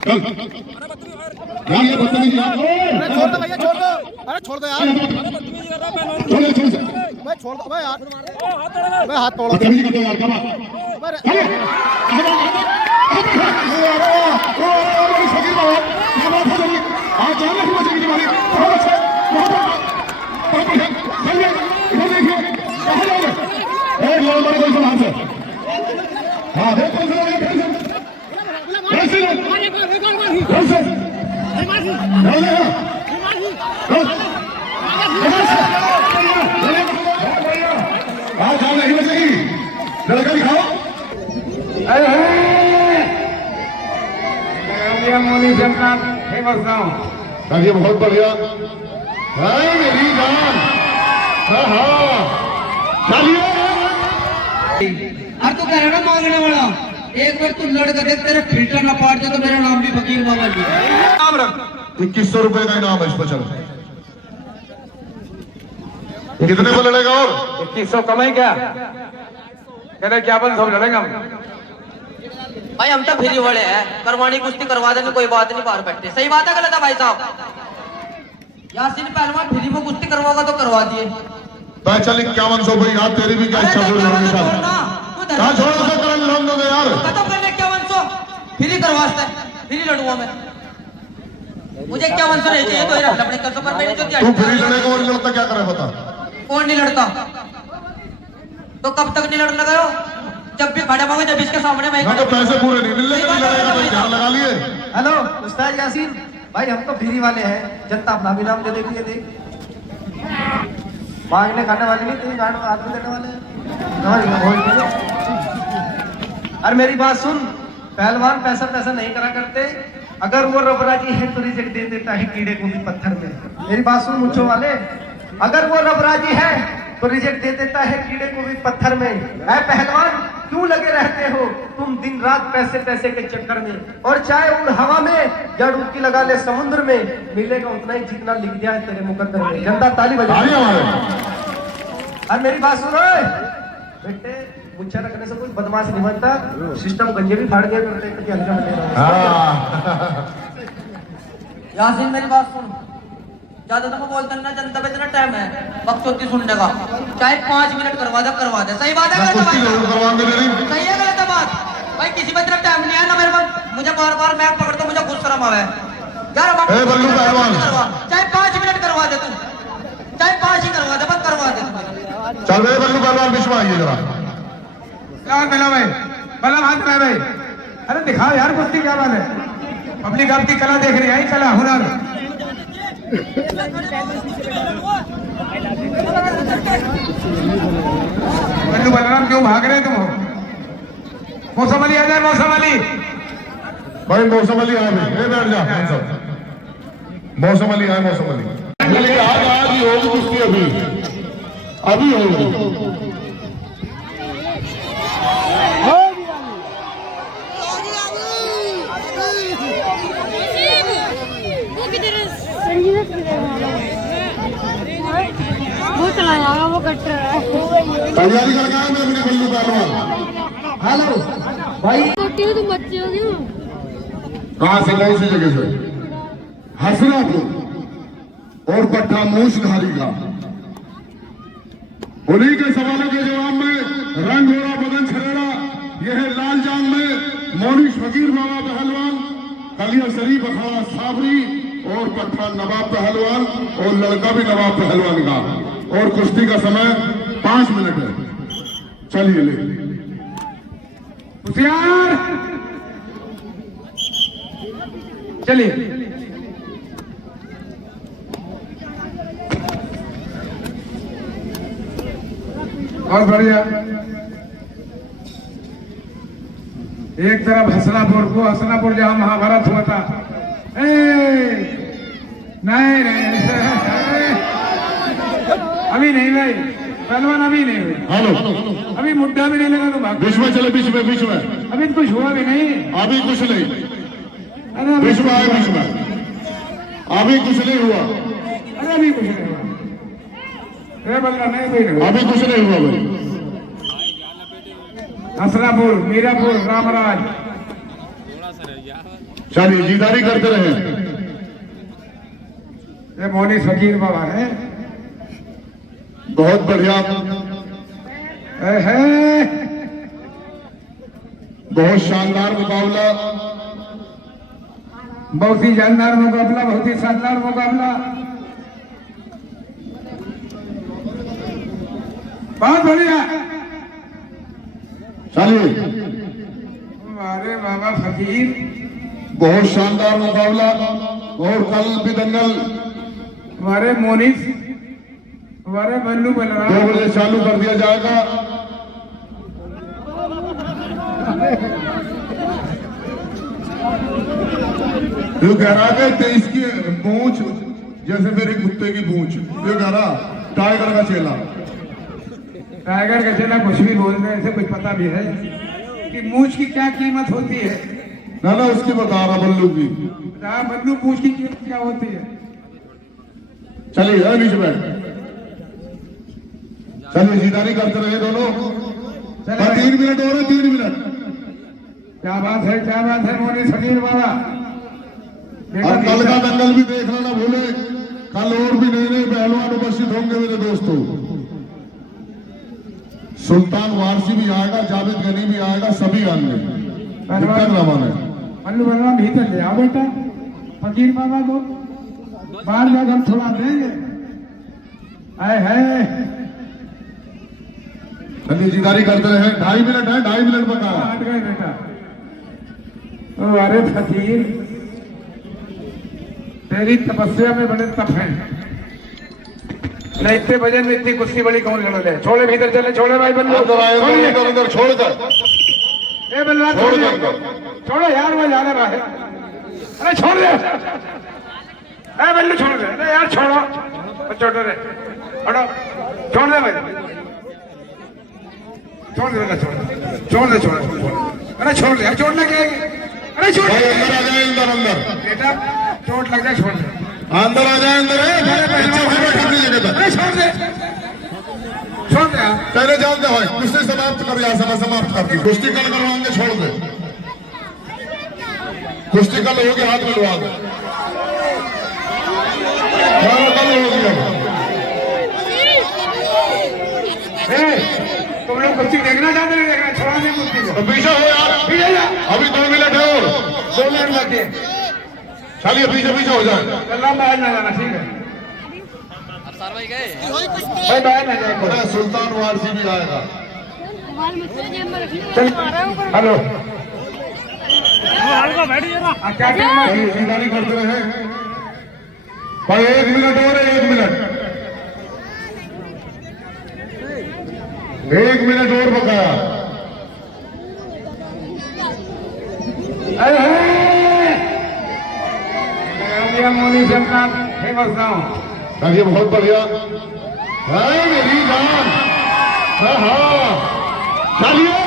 यार ये बदतमीजी यार, छोड़ दो भैया, छोड़ दो। अरे छोड़ दो यार, भाई छोड़ दो भाई यार, मैं हाथ तोड़ा। बदतमीजी करते हो यार, क्या बात? अरे मेरी शकील बाबा, क्या बात है तेरी? आज जान रही बचेगी तुम्हारी। बहुत अच्छा, बहुत बढ़िया। चलिए इधर देखिए, कहाँ जाओगे? एक लोग बड़े कोई वहां से, हाँ वो कौन सा लोग है? कैसे लोग? कैसे? आज जान नहीं बचेगी, लड़का दिखाओ। चलिए बहुत बढ़िया, मेरी जान। चलिए और तू कह रहा ना मांगने वाला, एक बार तू लड़का देख, तेरे फिल्टर ना पाट दे तो मेरा नाम भी फकीर बाबा जी। 2100 रुपए का इनाम है इस पर। चलो कितने को लड़ेगा? और 2100 कमाई क्या कह रहे? क्या बन सब लड़ेंगे हम। भाई हम तो फ्री वाले हैं, करवानी कुश्ती करवा देने कोई बात नहीं, बाहर बैठे। सही बात है गलत है भाई साहब? यासीन पहलवान फ्री में कुश्ती करवाओगा तो करवा दिए। भाई चल 5100 भाई यार, तेरी भी क्या इच्छा पूरी होने का? कहां छोड़ दो करण लोग दो यार, खत्म कर ले। 5100 फ्री करवाता है, फ्री लड़ूंगा मैं। मुझे 5100 नहीं चाहिए तो अपने कसम पर मेरी जो तू फ्री लड़ेगा और लड़ता क्या करे बता? कौन नहीं लड़ता? तो कब तक नहीं लड़ने गए हो? जब भी खड़े होंगे, जब इसके सामने मैं तो पैसे पूरे नहीं मिलने के लिए लड़ेगा तो ध्यान लगा लिए। हेलो उस्ताद यासीन भाई, हम तो फ्री वाले हैं, जनता अपना भी नाम दे देती है। देख मांगने खाने वाले नहीं, तेरी गांड आदमी देने वाले हैं। अरे मेरी बात सुन, पहलवान पैसा पैसा नहीं करा करते। अगर वो रबराजी है तो रिजेक्ट दे देता है कीड़े को भी पत्थर में। मेरी बात सुन मुझो वाले, अगर वो रबराजी है तो रिजेक्ट दे देता है कीड़े को भी पत्थर में। ऐ पहलवान क्यों लगे रहते हो तुम दिन रात पैसे पैसे के चक्कर में? और चाहे उड़ हवा में या डुबकी लगा ले समुद्र में, मिलेगा उतना ही जितना लिख दिया है तेरे मुकद्दर में। जनता ताली बजा। अरे मेरी बात सुनो बेटे, मुच्छा रखने से कोई बदमाश नहीं बनता। सिस्टम गंजे भी फाड़ दिया करते हैं, हल्का में ले रहा हूं। यासीन मेरी बात सुन, ज्यादा तो मैं बोलता ना, जनता पे इतना टाइम है बकचोदी सुनने का। चाहे 5 मिनट करवा दे सही बात है गलत है भाई? सही है गलत है बात भाई? किसी में इतना टाइम नहीं है ना मेरे पास। मुझे बार बार मैं पकड़ता हूँ, मुझे गुस्सा शर्म आवे यार। चाहे 5 मिनट करवा दे तू, चाहे 5 ही करवा दे, बस करवा दे तू। चल भाई बल्लू पहलवान बीच में आइए जरा। हाथ मिला भाई, बल्लम हाथ मिला भाई। अरे दिखाओ यार कुश्ती, क्या बात है? पब्लिक आपकी कला देख रही है, कला हुनर। बल्लू बलराम क्यों भाग रहे तुम? मौसम अली आ जाए, मौसम अली भाई। मौसम अली आए भाई, बैठ जा। मौसम अली आए, मौसम अली आज ही होगी कुश्ती, अभी होगी। वो चला जाएगा, वो कट रहा है। तैयारी करके आए मैं अपने बल्लू पहलवान। हेलो भाई, छोटी हो तुम, बच्चे हो क्यों? कहां से? कौन सी जगह से? हसनापुर और पट्टा मूसधारी का। उन्हीं के सवालों के जवाब में रंग घोड़ा बदन छरेड़ा, यह है लाल जांग में मोनिश फकीर बाबा पहलवान, कलिया शरीफ अखाड़ा साबरी और पट्टा नवाब पहलवान और लड़का भी नवाब पहलवान का। और कुश्ती का समय 5 मिनट है। चलिए ले होशियार, चलिए। बहुत बढ़िया। एक तरफ हसनापुर को, हसनापुर जहां महाभारत हुआ था। नहीं अभी नहीं भाई, पहलवान अभी नहीं हुई। हेलो, अभी मुद्दा भी नहीं लगा तो भाग। बीच में चले, बीच में अभी कुछ हुआ भी नहीं। अभी कुछ नहीं। अरे बीच में आए, बीच में अभी कुछ नहीं हुआ। अरे अभी कुछ नहीं हुआ। अभी कुछ नहीं हुआ भाई। हसनापुर, मीरापुर, रामराज। चलिए जीदारी करते रहे। ये मोनी फकीर बाबा है। बहुत बढ़िया, बहुत शानदार मुकाबला, बहुत ही जानदार मुकाबला, बहुत ही शानदार मुकाबला, बहुत बढ़िया। चलिए हमारे बाबा फकीर, बहुत शानदार मुकाबला। और कल भी दंगल हमारे मोनिस, हमारे बल्लू 2 बलराम, बजे चालू कर दिया जाएगा। जो कह रहा है कि इसकी पूंछ जैसे मेरे कुत्ते की पूंछ, जो कह रहा टाइगर का चेला। टाइगर का चेला कुछ भी बोल रहे, ऐसे कुछ पता भी है कि मूछ की क्या कीमत होती है? ना उसकी बता रहा बल्लू की। बल्लू मूछ की कीमत क्या होती है? चलिए बीच में, चलिए जीदारी करते रहे दोनों। 3 मिनट और है, 3 मिनट। क्या बात है, क्या बात है मोनी फकीर बाबा। और कल का दंगल भी देखना ना भूले। कल और भी नए नए पहलवान उपस्थित होंगे मेरे दोस्तों। सुल्तान वारसी भी आएगा, जावेद गनी भी आएगा, सभी आएंगे। दिक्कत ना माने। बल्लू बलराम भीतर ले आओ बेटा फकीर बाबा को, बाहर जाकर हम थोड़ा देंगे। आए है, चलिए जीदारी करते रहे। 2.5 मिनट है, 2.5 मिनट बता। हट गए बेटा। ओ अरे फकीर, तेरी तपस्या में बड़े तप हैं। नहीं इतने वजन में इतनी कुश्ती बड़ी कौन लड़ ले? छोड़े भीतर चले, छोड़े भाई बल्लू, अंदर छोड़ कर, ए बल्लू छोड़ छोड़िए। कर। छोड़ो यार, वो जाने रहा है। अरे छोड़ दे, ए बल्लू छोड़ दे। अरे यार छोड़ो, छोड़ दे, हटो, छोड़ दे भाई, छोड़ दे बेटा, छोड़ दे, छोड़ दे, छोड़ दे। अरे छोड़ दे यार, चोट लग जाएगी। अरे छोड़ भाई दे अंदर आ जाए, अंदर बेटा, चोट लग जाए, छोड़ दे। अंदर आ जाए, अंदर है। बच्चे भाई बैठ अपनी जगह पर। अरे छोड़ दे, छोड़ दे यार। पहले जानते हो कुश्ती समाप्त कर, यहाँ समय समाप्त कर दी। कुश्ती कल करवाएंगे, छोड़ दे। कुश्ती कल होगी, हाथ मिलवा दो। कल होगी अब। तुम लोग कुश्ती देखना चाहते हैं? देखना, छोड़ा दे कुश्ती को। तो पीछे हो यार, पीछे जा, अभी 2 मिनट है और। 2 मिनट लगते हैं। चलिए पीछे पीछे हो जाए। अल्लाह बाहर ना जाना, ठीक है भाई, बाहर ना जाए कोई। सुल्तान वारसी भी आएगा। चल, हेलो, क्या कहना? चलिए जीदारी करते रहे भाई। 1 मिनट और है, 1 मिनट, 1 मिनट और बकाया। मोनी से अपना फेमस गाँव। चलिए बहुत बढ़िया है मेरी जान। हाँ हाँ, चलिए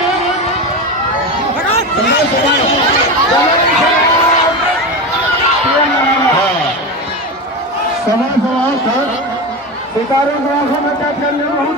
समय समाप्त है। सितारों को आंखों में कैद कर लिया, बहुत